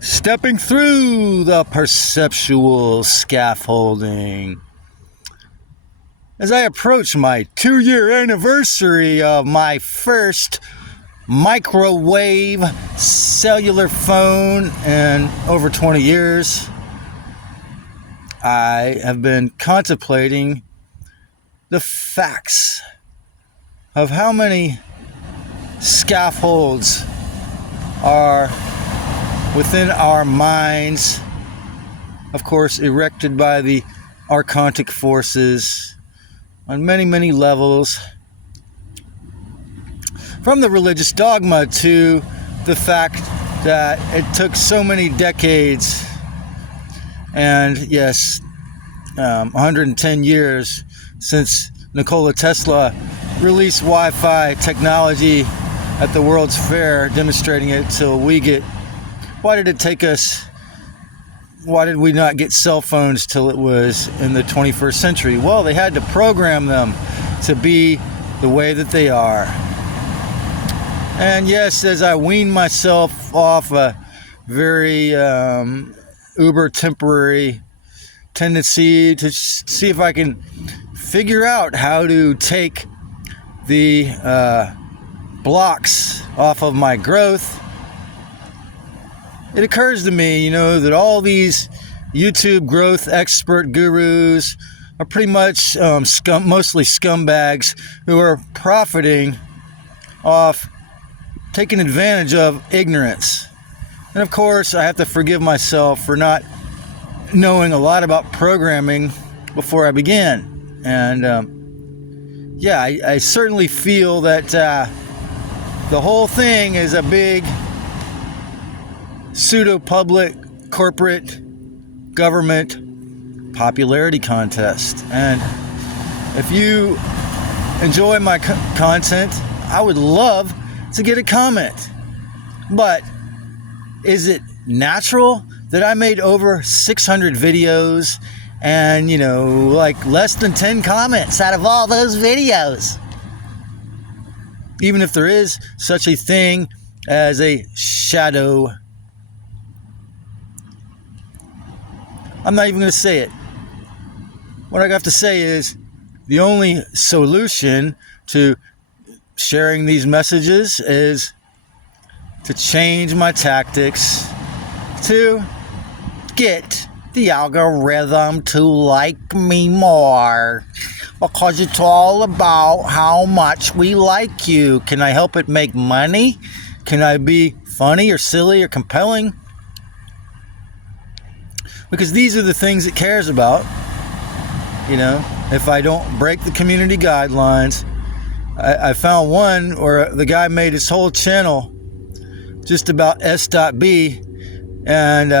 Stepping through the perceptual scaffolding. As I approach my 2-year anniversary of my first microwave cellular phone in over 20 years, I have been contemplating the facts of how many scaffolds are within our minds, of course, erected by the archontic forces on many, many levels, from the religious dogma to the fact that it took so many decades and, yes, 110 years since Nikola Tesla released Wi-Fi technology at the World's Fair, demonstrating it till we get. Why did it take us? Why did we not get cell phones till it was in the 21st century? Well, they had to program them to be the way that they are. And yes, as I wean myself off a very uber temporary tendency to see if I can figure out how to take the blocks off of my growth, it occurs to me, that all these YouTube growth expert gurus are pretty much mostly scumbags who are profiting off taking advantage of ignorance. And of course, I have to forgive myself for not knowing a lot about programming before I began. And I certainly feel that the whole thing is a big pseudo-public corporate government popularity contest. And if you enjoy my content, I would love to get a comment. But is it natural that I made over 600 videos and, less than 10 comments out of all those videos? Even if there is such a thing as a shadow, I'm not even going to say it. What I have to say is the only solution to sharing these messages is to change my tactics to get the algorithm to like me more, because it's all about how much we like you. Can I help it make money? Can I be funny or silly or compelling? Because these are the things it cares about. If I don't break the community guidelines. I found one where the guy made his whole channel just about S.B, and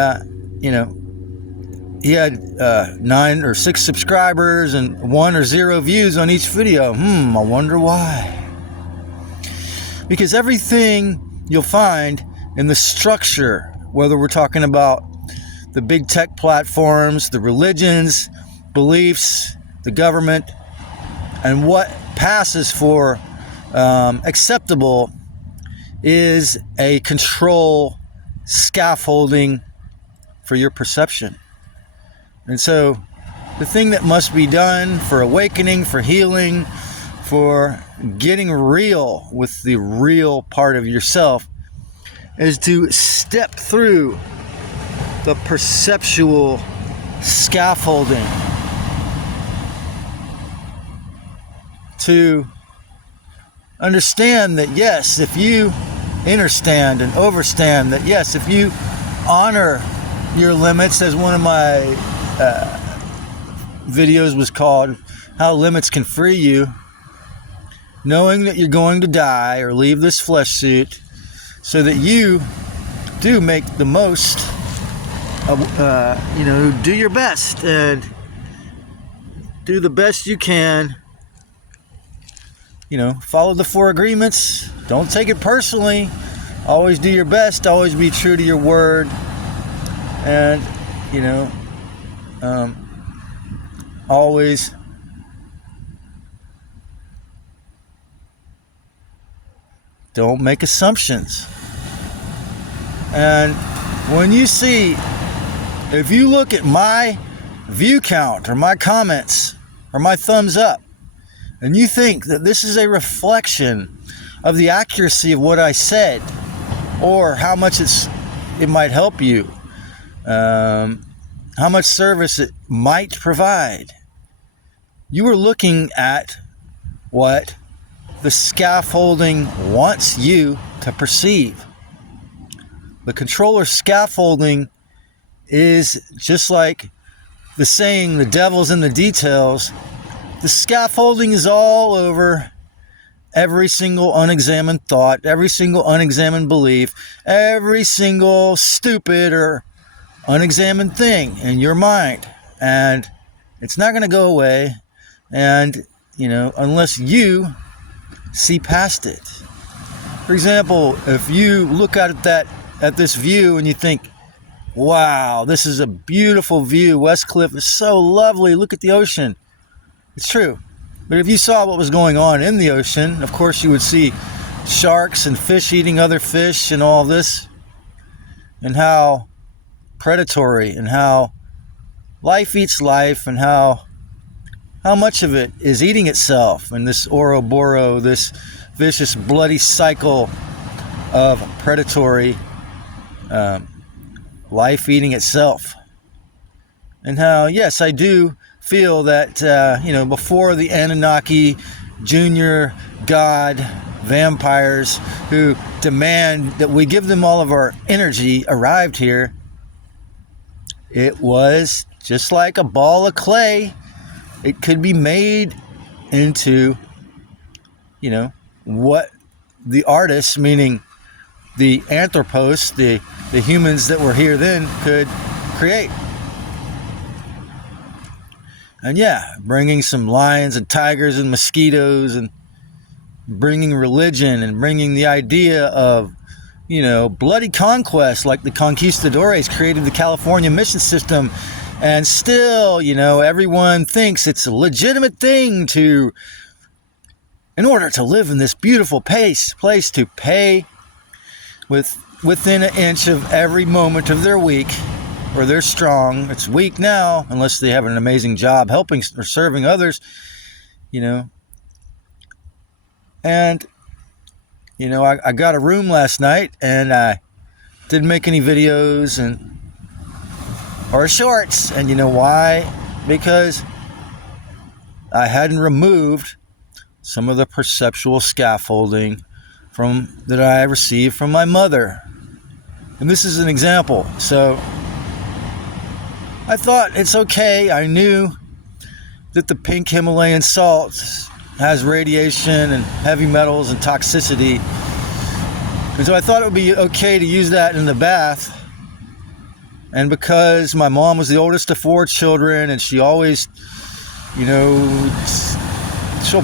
he had 9 or 6 subscribers and 1 or 0 views on each video. I wonder why. Because everything you'll find in the structure, whether we're talking about the big tech platforms, the religions, beliefs, the government, and what passes for acceptable, is a control scaffolding for your perception. And so the thing that must be done for awakening, for healing, for getting real with the real part of yourself is to step through the perceptual scaffolding, to understand that, yes, if you understand and overstand that, yes, if you honor your limits, as one of my videos was called, How Limits Can Free You, knowing that you're going to die or leave this flesh suit so that you do make the most of, do your best and do the best you can. Follow the 4 agreements. Don't take it personally. Always do your best. Always be true to your word. And, always don't make assumptions. And when you see, if you look at my view count or my comments or my thumbs up, and you think that this is a reflection of the accuracy of what I said, or how much it might help you, how much service it might provide, you are looking at what the scaffolding wants you to perceive. The controller scaffolding is just like the saying, the devil's in the details. The scaffolding is all over every single unexamined thought, every single unexamined belief, every single stupid or unexamined thing in your mind. And it's not going to go away. And, unless you see past it. For example, if you look at this view and you think, wow, this is a beautiful view. West Cliff is so lovely. Look at the ocean. It's true. But if you saw what was going on in the ocean, of course you would see sharks and fish eating other fish and all this, and how predatory and how life eats life, and how much of it is eating itself, and this Ouroboros, this vicious bloody cycle of predatory life eating itself. And how, yes, I do feel that, before the Anunnaki, junior god vampires who demand that we give them all of our energy arrived here, it was just like a ball of clay. It could be made into, what the artists, meaning the anthropos, the humans that were here then, could create. And yeah, bringing some lions and tigers and mosquitoes, and bringing religion, and bringing the idea of, bloody conquest, like the conquistadores created the California mission system. And still, everyone thinks it's a legitimate thing in order to live in this beautiful place to pay within an inch of every moment of their week, or they're strong. It's weak now, unless they have an amazing job helping or serving others, And, I got a room last night, and I didn't make any videos or shorts. And you know why? Because I hadn't removed some of the perceptual scaffolding that I received from my mother. And this is an example. So I thought it's okay. I knew that the pink Himalayan salt has radiation and heavy metals and toxicity. And so I thought it would be okay to use that in the bath. And because my mom was the oldest of 4 children, and she always, she'll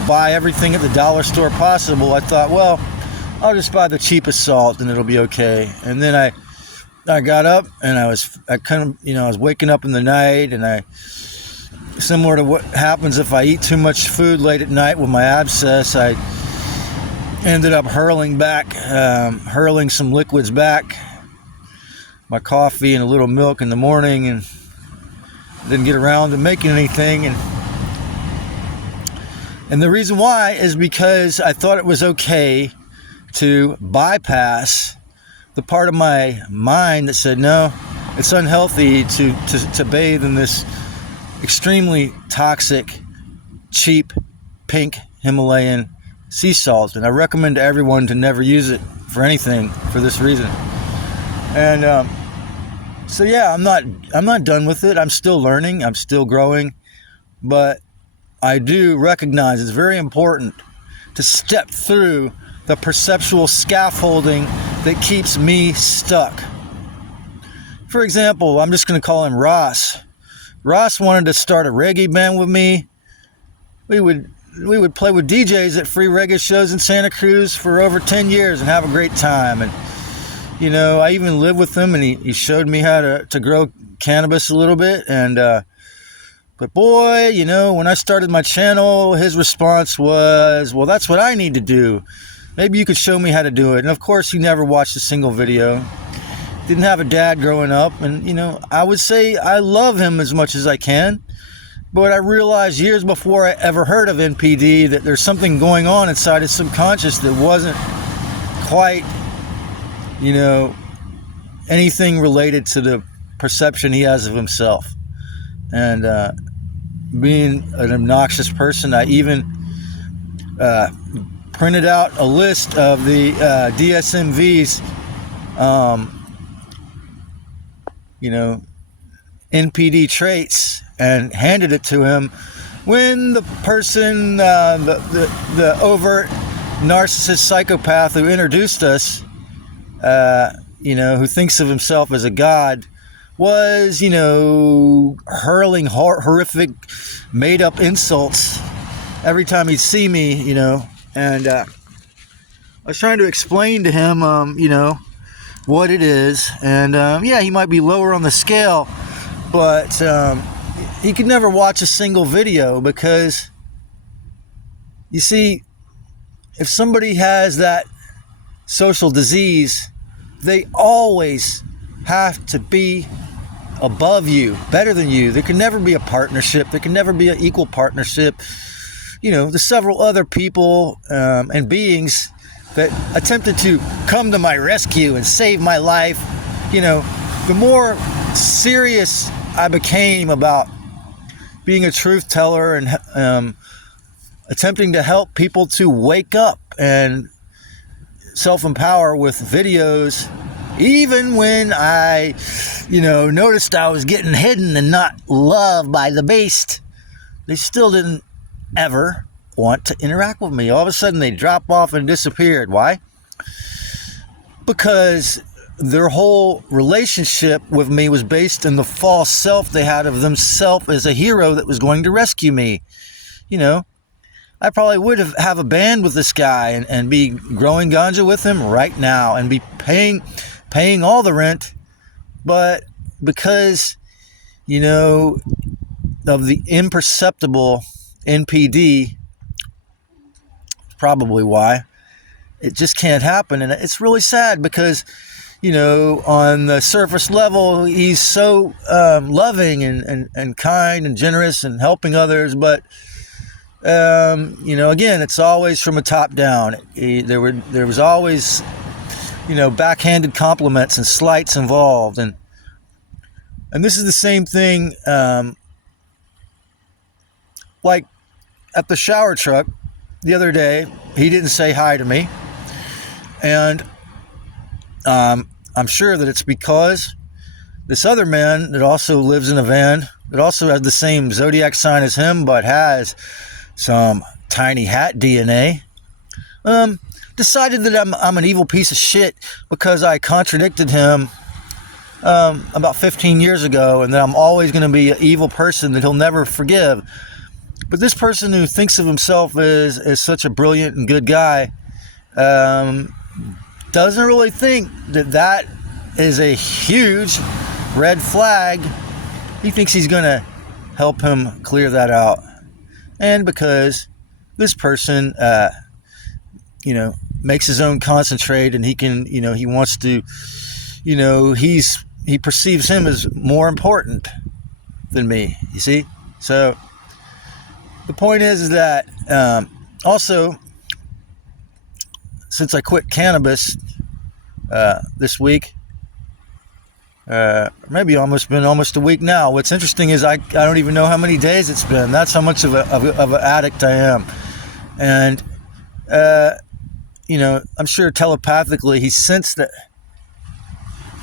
buy everything at the dollar store possible, I thought, well, I'll just buy the cheapest salt and it'll be okay. And then I got up, and I was waking up in the night, and similar to what happens if I eat too much food late at night with my abscess, I ended up hurling some liquids back, my coffee and a little milk in the morning, and didn't get around to making anything. And the reason why is because I thought it was okay to bypass the part of my mind that said, no, it's unhealthy to bathe in this extremely toxic, cheap, pink Himalayan sea salt. And I recommend to everyone to never use it for anything for this reason. And so yeah, I'm not done with it. I'm still learning. I'm still growing. But I do recognize it's very important to step through the perceptual scaffolding that keeps me stuck. For example, I'm just going to call him Ross. Ross wanted to start a reggae band with me. We would play with DJs at free reggae shows in Santa Cruz for over 10 years and have a great time. And I even lived with him, and he showed me how to grow cannabis a little bit. And but boy, when I started my channel, his response was, well, that's what I need to do. Maybe you could show me how to do it. And of course, he never watched a single video. didn't have a dad growing up, and I would say I love him as much as I can, but I realized years before I ever heard of NPD that there's something going on inside his subconscious that wasn't quite anything related to the perception he has of himself. And being an obnoxious person, I even printed out a list of the DSMV's NPD traits and handed it to him when the person, the overt narcissist psychopath who introduced us, who thinks of himself as a god, was, hurling horrific made-up insults every time he'd see me, and I was trying to explain to him, what it is, and he might be lower on the scale, but he could never watch a single video, because you see, if somebody has that social disease, they always have to be above you, better than you. There can never be a partnership. There can never be an equal partnership. The several other people and beings that attempted to come to my rescue and save my life, the more serious I became about being a truth teller and attempting to help people to wake up and self-empower with videos, even when I, noticed I was getting hidden and not loved by the beast, they still didn't ever want to interact with me. All of a sudden they drop off and disappeared. Why? Because their whole relationship with me was based in the false self they had of themselves as a hero that was going to rescue me. I probably would have a band with this guy and be growing ganja with him right now and be paying all the rent, but because of the imperceptible NPD, probably why it just can't happen. And it's really sad because on the surface level he's so loving and kind and generous and helping others, but again, it's always from a top down. There was always backhanded compliments and slights involved, and this is the same thing like at the shower truck the other day. He didn't say hi to me, and I'm sure that it's because this other man that also lives in a van, that also has the same zodiac sign as him but has some tiny hat DNA, decided that I'm an evil piece of shit because I contradicted him about 15 years ago, and that I'm always going to be an evil person that he'll never forgive. But this person who thinks of himself as such a brilliant and good guy doesn't really think that is a huge red flag. He thinks he's going to help him clear that out. And because this person, makes his own concentrate, and he can, he wants to, he perceives him as more important than me, you see? So the point is that also, since I quit cannabis this week, maybe almost a week now. What's interesting is I don't even know how many days it's been. That's how much of an addict I am. And I'm sure telepathically he sensed that.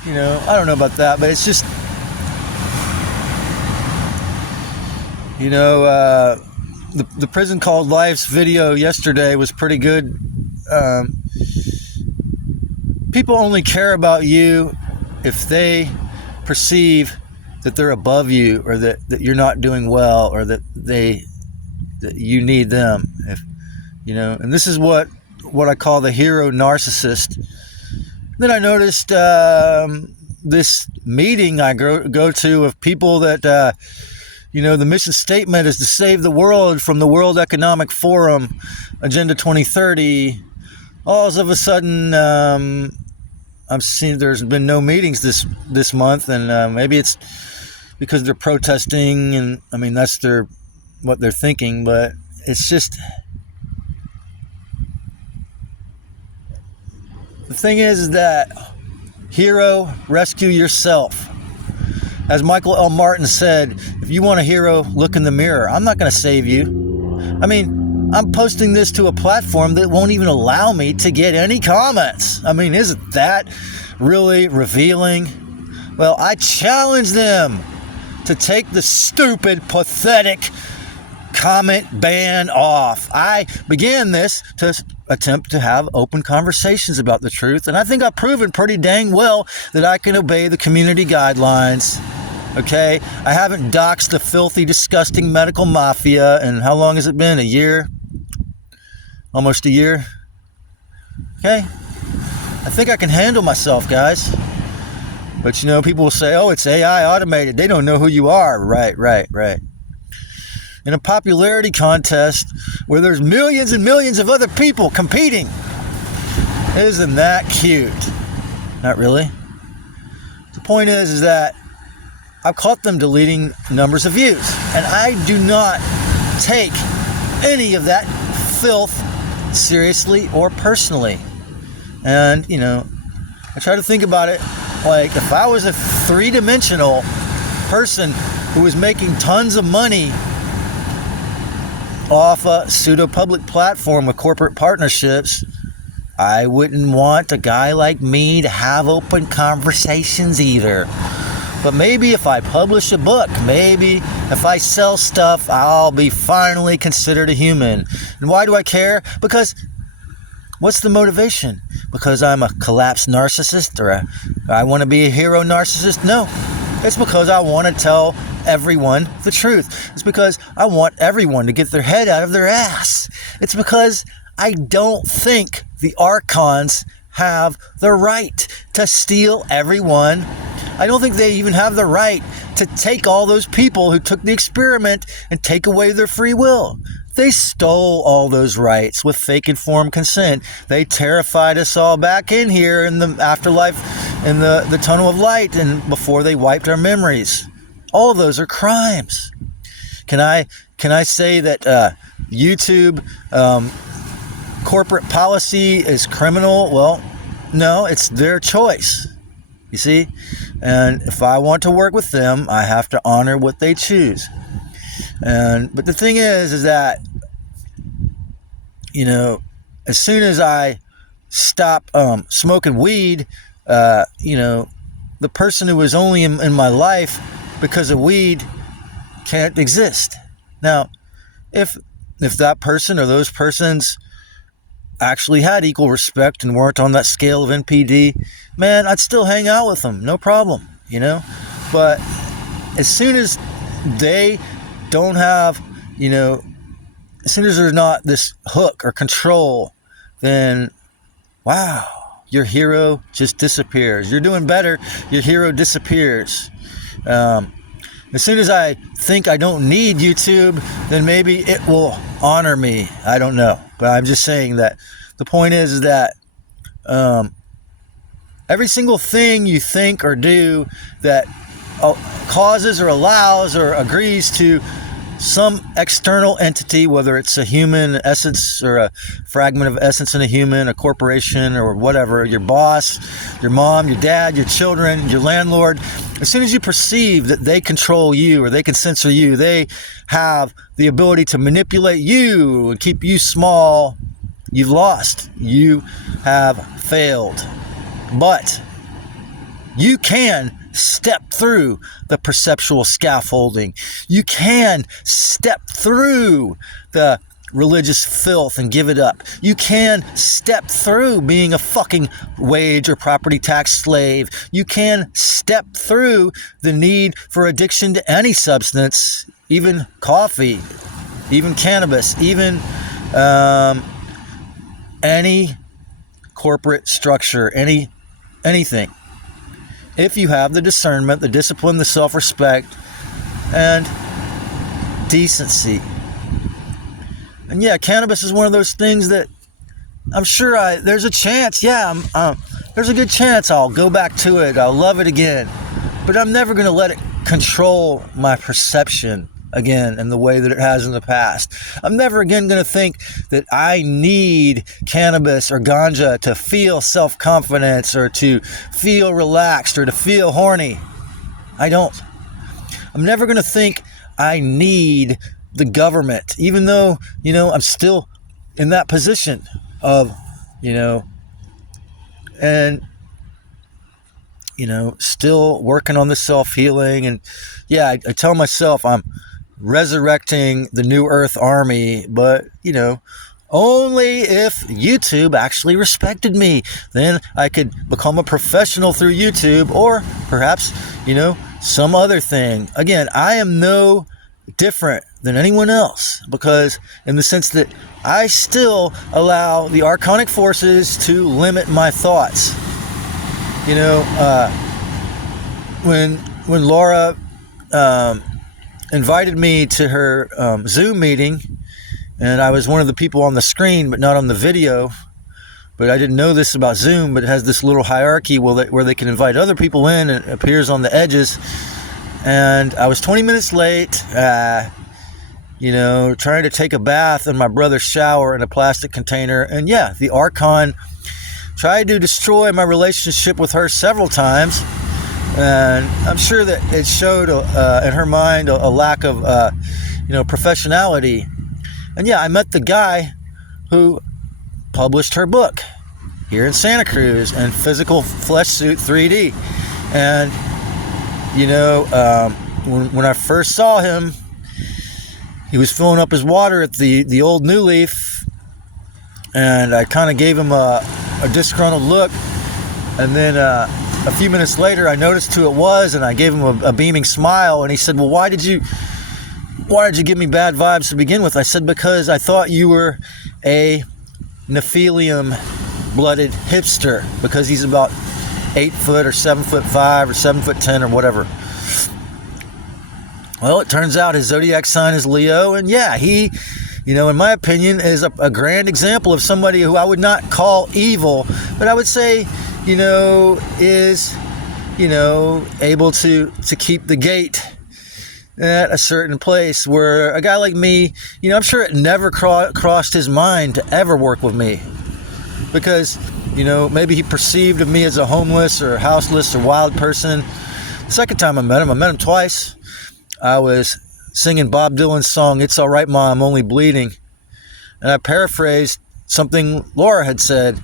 I don't know about that, but it's just the Prison Called Life's video yesterday was pretty good. People only care about you if they perceive that they're above you, or that you're not doing well, or that you need them. And this is what I call the hero narcissist. Then I noticed this meeting I go to of people that the mission statement is to save the world from the World Economic Forum, Agenda 2030. All of a sudden, I'm seeing there's been no meetings this month, and maybe it's because they're protesting, and I mean that's what they're thinking, but it's just the thing is that hero, rescue yourself. As Michael L. Martin said, if you want a hero, look in the mirror. I'm not going to save you. I mean, I'm posting this to a platform that won't even allow me to get any comments. I mean, isn't that really revealing? Well, I challenge them to take the stupid, pathetic comment ban off. I began this to attempt to have open conversations about the truth, and I think I've proven pretty dang well that I can obey the community guidelines. Okay, I haven't doxed the filthy, disgusting medical mafia, and how long has it been? A year? Almost a year? Okay, I think I can handle myself, guys. But you know, people will say, oh, it's AI automated. They don't know who you are. Right. In a popularity contest where there's millions and millions of other people competing. Isn't that cute? Not really. The point is that I've caught them deleting numbers of views, and I do not take any of that filth seriously or personally. And, you know, I try to think about it like if I was a three-dimensional person who was making tons of money off a pseudo-public platform with corporate partnerships, I wouldn't want a guy like me to have open conversations either. But maybe if I publish a book, maybe if I sell stuff, I'll be finally considered a human. And why do I care? Because what's the motivation? Because I'm a collapsed narcissist, or I want to be a hero narcissist? No. It's because I want to tell everyone the truth. It's because I want everyone to get their head out of their ass. It's because I don't think the archons have the right to steal everyone. I don't think they even have the right to take all those people who took the experiment and take away their free will. They stole all those rights with fake informed consent. They terrified us all back in here in the afterlife, in the tunnel of light, and before they wiped our memories. All of those are crimes. Can I say that YouTube corporate policy is criminal? Well, no, it's their choice. You see? And if I want to work with them, I have to honor what they choose. But the thing is that, you know, as soon as I stop smoking weed, you know, the person who was only in my life because of weed can't exist. Now, if that person or those persons actually had equal respect and weren't on that scale of NPD, man, I'd still hang out with them, no problem, you know. But as soon as they don't have, you know, as soon as there's not this hook or control, then wow, your hero just disappears. You're doing better, your hero disappears. As soon as I think I don't need YouTube, then maybe it will honor me. I don't know. But I'm just saying that the point is that every single thing you think or do that causes or allows or agrees to some external entity, whether it's a human essence or a fragment of essence in a human, a corporation or whatever, your boss, your mom, your dad, your children, your landlord, as soon as you perceive that they control you or they can censor you, they have the ability to manipulate you and keep you small, you've lost. You have failed. But you can step through the perceptual scaffolding. You can step through the religious filth and give it up. You can step through being a fucking wage or property tax slave. You can step through the need for addiction to any substance, even coffee, even cannabis, even any corporate structure, anything. If you have the discernment, the discipline, the self-respect, and decency. And yeah, cannabis is one of those things that I'm sure there's a chance, there's a good chance I'll go back to it. I'll love it again. But I'm never going to let it control my perception again in the way that it has in the past. I'm never again going to think that I need cannabis or ganja to feel self-confidence or to feel relaxed or to feel horny. I don't. I'm never going to think I need the government, even though, I'm still in that position of, and, still working on the self-healing. And yeah, I tell myself I'm resurrecting the New Earth Army, but, only if YouTube actually respected me. Then I could become a professional through YouTube, or perhaps, some other thing. Again, I am no different than anyone else, because in the sense that I still allow the archontic forces to limit my thoughts. When Laura invited me to her Zoom meeting, and I was one of the people on the screen but not on the video, but I didn't know this about Zoom, but it has this little hierarchy where they can invite other people in, and it appears on the edges. And I was 20 minutes late, trying to take a bath in my brother's shower in a plastic container. And yeah, the Archon tried to destroy my relationship with her several times. And I'm sure that it showed in her mind a lack of, professionality. And yeah, I met the guy who published her book here in Santa Cruz in Physical Flesh Suit 3D. And, when I first saw him, he was filling up his water at the old New Leaf, and I kind of gave him a disgruntled look. And then a few minutes later, I noticed who it was, and I gave him a beaming smile. And he said, "Well, why did you give me bad vibes to begin with?" I said, "Because I thought you were a Nephilium-blooded hipster," because he's about 8 foot or 7'5" or 7'10" or whatever. Well, it turns out his zodiac sign is Leo, and yeah, he, in my opinion, is a grand example of somebody who I would not call evil, but I would say, is, able to keep the gate at a certain place, where a guy like me, I'm sure it never crossed his mind to ever work with me, because, maybe he perceived of me as a homeless or houseless or wild person. The second time I met him twice. I was singing Bob Dylan's song, "It's All Right, Ma, I'm Only Bleeding." And I paraphrased something Laura had said.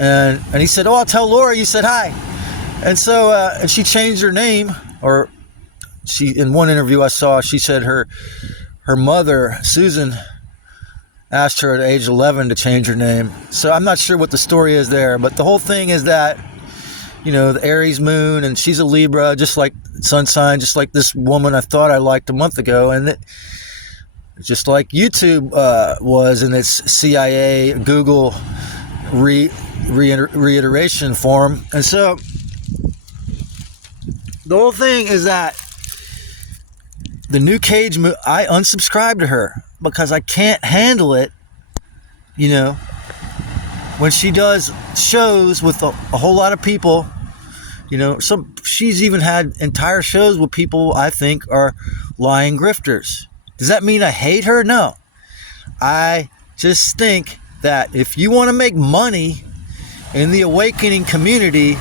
And he said, "Oh, I'll tell Laura you said hi." And so, and she changed her name, or in one interview I saw, she said her mother, Susan, asked her at age 11 to change her name. So I'm not sure what the story is there, but the whole thing is that, the Aries moon, and she's a Libra, just like sun sign, just like this woman I thought I liked a month ago, and just like YouTube was in its CIA, Google reiteration form. And so the whole thing is that the new Cage moon, I unsubscribed to her because I can't handle it, when she does shows with a whole lot of people. She's even had entire shows with people I think are lying grifters. Does that mean I hate her? No. I just think that if you want to make money in the awakening community,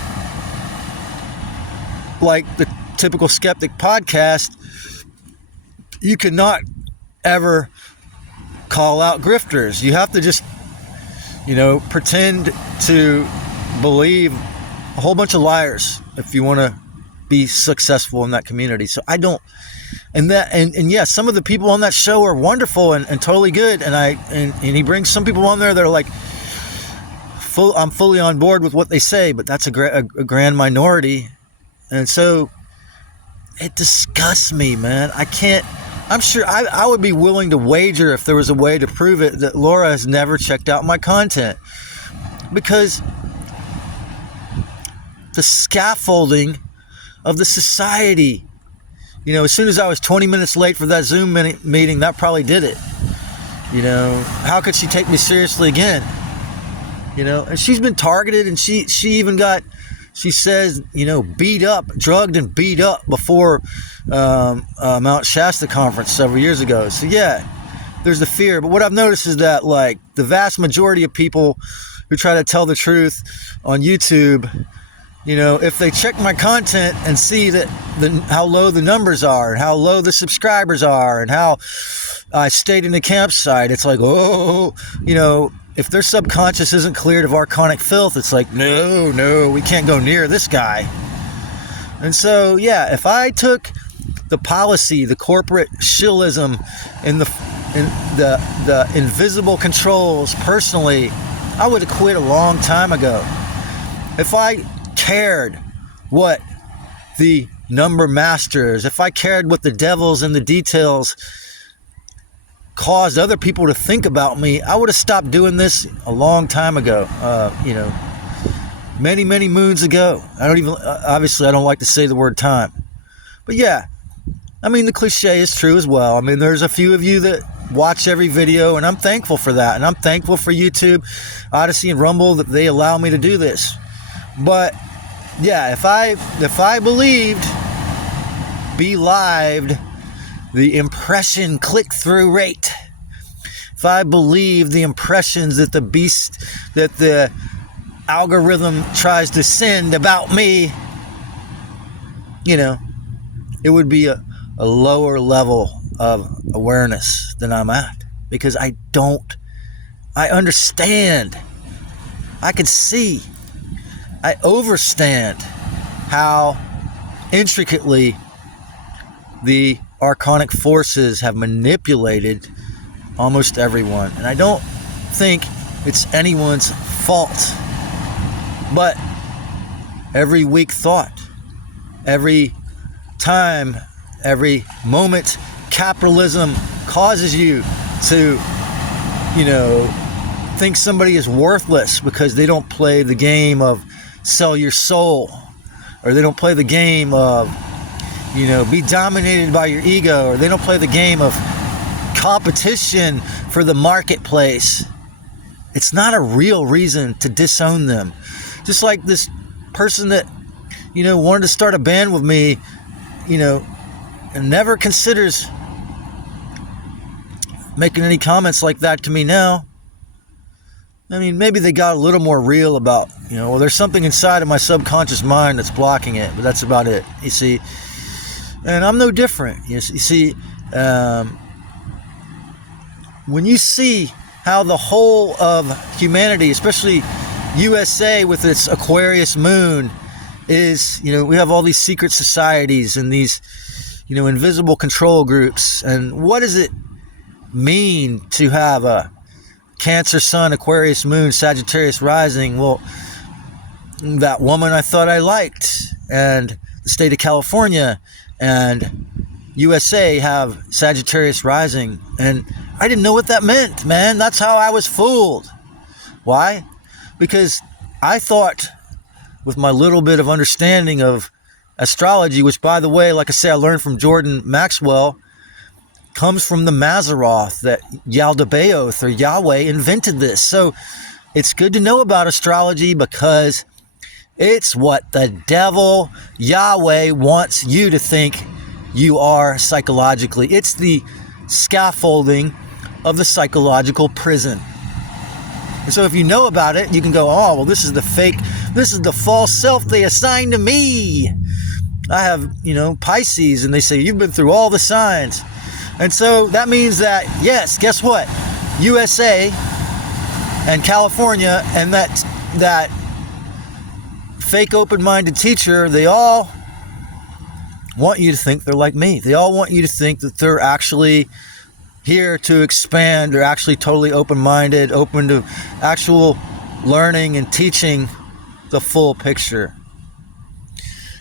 like the Typical Skeptic podcast, you cannot ever call out grifters. You have to just, pretend to believe a whole bunch of liars if you want to be successful in that community. So I don't, and yeah, some of the people on that show are wonderful and totally good. And he brings some people on there that are like, I'm fully on board with what they say, but that's a grand minority. And so it disgusts me, man. I'm sure I would be willing to wager, if there was a way to prove it, that Laura has never checked out my content, because the scaffolding of the society, as soon as I was 20 minutes late for that Zoom meeting, that probably did it. How could she take me seriously again? And she's been targeted, and she even got she says, beat up, drugged and beat up before Mount Shasta conference several years ago. So yeah, there's the fear. But what I've noticed is that like the vast majority of people who try to tell the truth on YouTube, if they check my content and see that how low the numbers are and how low the subscribers are and how I stayed in the campsite, it's like, if their subconscious isn't cleared of archonic filth, it's like, no, we can't go near this guy. And so, yeah, if I took the policy, the corporate shillism, and the invisible controls personally, I would have quit a long time ago. If I cared what the number masters, if I cared what the devils and the details caused other people to think about me, I would have stopped doing this a long time ago. Many, many moons ago. Obviously I don't like to say the word time. But yeah, the cliche is true as well. There's a few of you that watch every video, and I'm thankful for that. And I'm thankful for YouTube, Odyssey, and Rumble that they allow me to do this. But yeah, if I believed, the impression click-through rate, if I believed the impressions that the algorithm tries to send about me, it would be a lower level of awareness than I'm at, because I understand, I can see, I overstand how intricately the archonic forces have manipulated almost everyone. And I don't think it's anyone's fault. But every weak thought, every time, every moment, capitalism causes you to, think somebody is worthless because they don't play the game of sell your soul, or they don't play the game of, be dominated by your ego, or they don't play the game of competition for the marketplace. It's not a real reason to disown them. Just like this person that, wanted to start a band with me, and never considers making any comments like that to me now. Maybe they got a little more real about, there's something inside of my subconscious mind that's blocking it, but that's about it, you see. And I'm no different. You see, when you see how the whole of humanity, especially USA with its Aquarius moon, is, we have all these secret societies and these, invisible control groups. And what does it mean to have a Cancer Sun, Aquarius Moon, Sagittarius Rising? Well, that woman I thought I liked, and the state of California and USA have Sagittarius Rising, and I didn't know what that meant, man. That's how I was fooled. Why? Because I thought, with my little bit of understanding of astrology, which, by the way, like I say, I learned from Jordan Maxwell, comes from the Mazzaroth, that Yaldabaoth or Yahweh invented this. So it's good to know about astrology, because it's what the devil, Yahweh, wants you to think you are psychologically. It's the scaffolding of the psychological prison. And so if you know about it, you can go, oh, well, this is the fake, this is the false self they assigned to me. I have, Pisces, and they say, you've been through all the signs. And so that means that, yes, guess what? USA and California and that fake open-minded teacher, they all want you to think they're like me. They all want you to think that they're actually here to expand. They're actually totally open-minded, open to actual learning and teaching the full picture.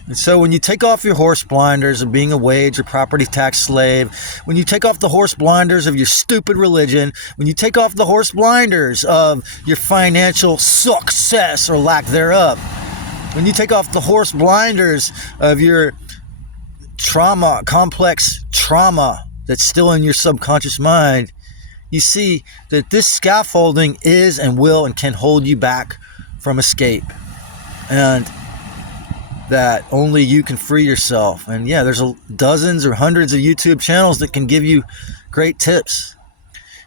And so when you take off your horse blinders of being a wage or property tax slave, when you take off the horse blinders of your stupid religion, when you take off the horse blinders of your financial success or lack thereof, when you take off the horse blinders of your trauma, complex trauma that's still in your subconscious mind, you see that this scaffolding is and will and can hold you back from escape. And that only you can free yourself. And yeah, there's dozens or hundreds of YouTube channels that can give you great tips.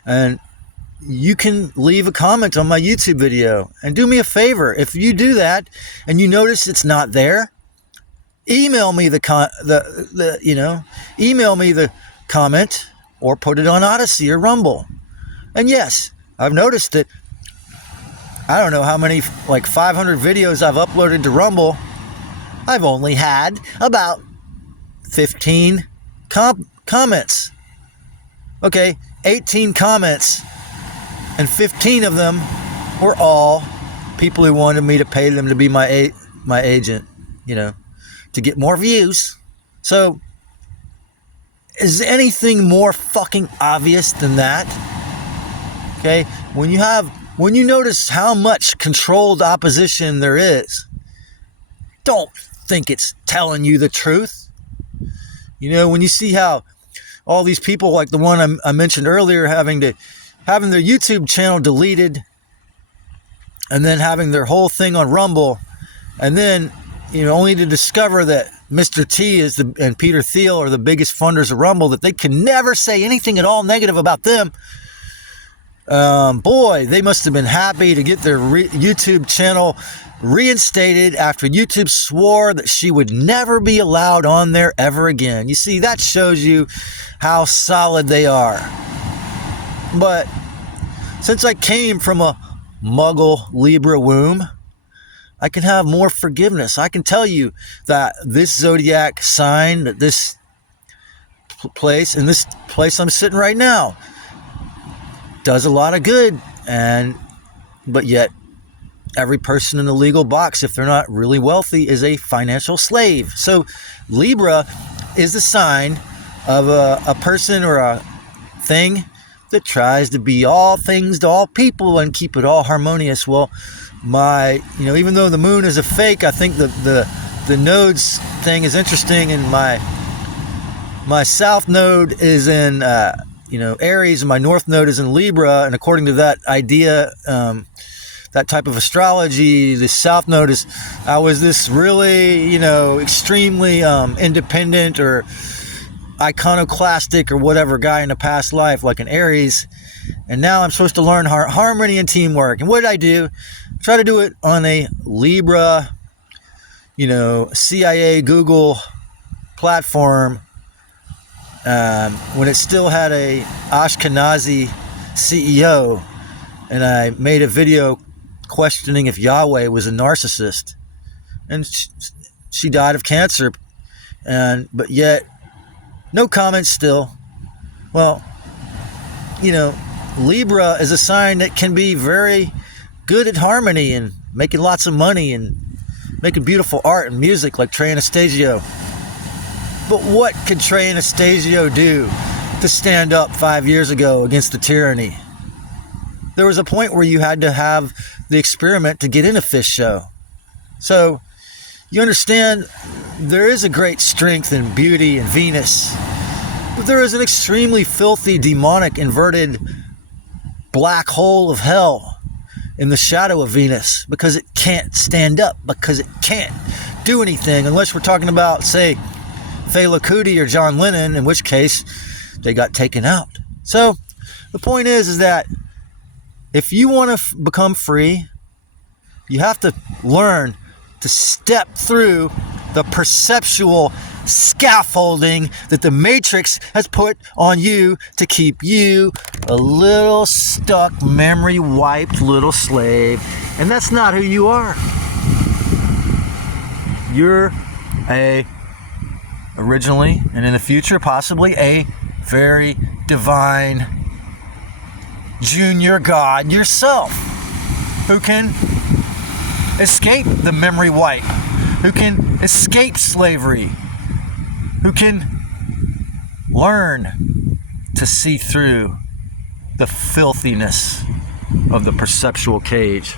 And you can leave a comment on my YouTube video. And do me a favor, if you do that and you notice it's not there, email me the comment, or put it on Odyssey or Rumble. And yes, I've noticed that I don't know how many, like 500 videos I've uploaded to Rumble. I've only had about 15 comments. Okay, 18 comments, and 15 of them were all people who wanted me to pay them to be my agent, to get more views. So, is anything more fucking obvious than that? Okay, when you notice how much controlled opposition there is, don't think it's telling you the truth. When you see how all these people, like the one I mentioned earlier, having their YouTube channel deleted, and then having their whole thing on Rumble, and then only to discover that Mr. T and Peter Thiel are the biggest funders of Rumble, that they can never say anything at all negative about them. Boy, they must have been happy to get their YouTube channel reinstated after YouTube swore that she would never be allowed on there ever again. You see, that shows you how solid they are. But since I came from a Muggle Libra womb, I can have more forgiveness. I can tell you that this zodiac sign, that this place, in this place I'm sitting right now, does a lot of good, but yet every person in the legal box, if they're not really wealthy, is a financial slave. So Libra is the sign of a person or a thing that tries to be all things to all people and keep it all harmonious. Well, even though the moon is a fake, I think the nodes thing is interesting, and my south node is in Aries, and my north node is in Libra, and according to that idea, that type of astrology, the south node is, I was this really, extremely independent or iconoclastic or whatever guy in a past life, like an Aries, and now I'm supposed to learn harmony and teamwork. And what did I do? Try to do it on a Libra, CIA, Google platform, when it still had a Ashkenazi CEO, and I made a video questioning if Yahweh was a narcissist, and she died of cancer, but yet no comments still. Well, Libra is a sign that can be very good at harmony and making lots of money and making beautiful art and music, like Trey Anastasio. But what could Trey Anastasio do to stand up 5 years ago against the tyranny? There was a point where you had to have the experiment to get in a fish show. So you understand, there is a great strength and beauty in Venus, but there is an extremely filthy, demonic, inverted black hole of hell in the shadow of Venus, because it can't stand up, because it can't do anything, unless we're talking about, say, Fela Kuti or John Lennon, in which case they got taken out. So the point is that if you want to become free, you have to learn to step through the perceptual scaffolding that the Matrix has put on you to keep you a little stuck, memory wiped little slave. And that's not who you are. You're originally, and in the future, possibly a very divine junior God yourself, who can escape the memory wipe, who can escape slavery, who can learn to see through the filthiness of the perceptual cage.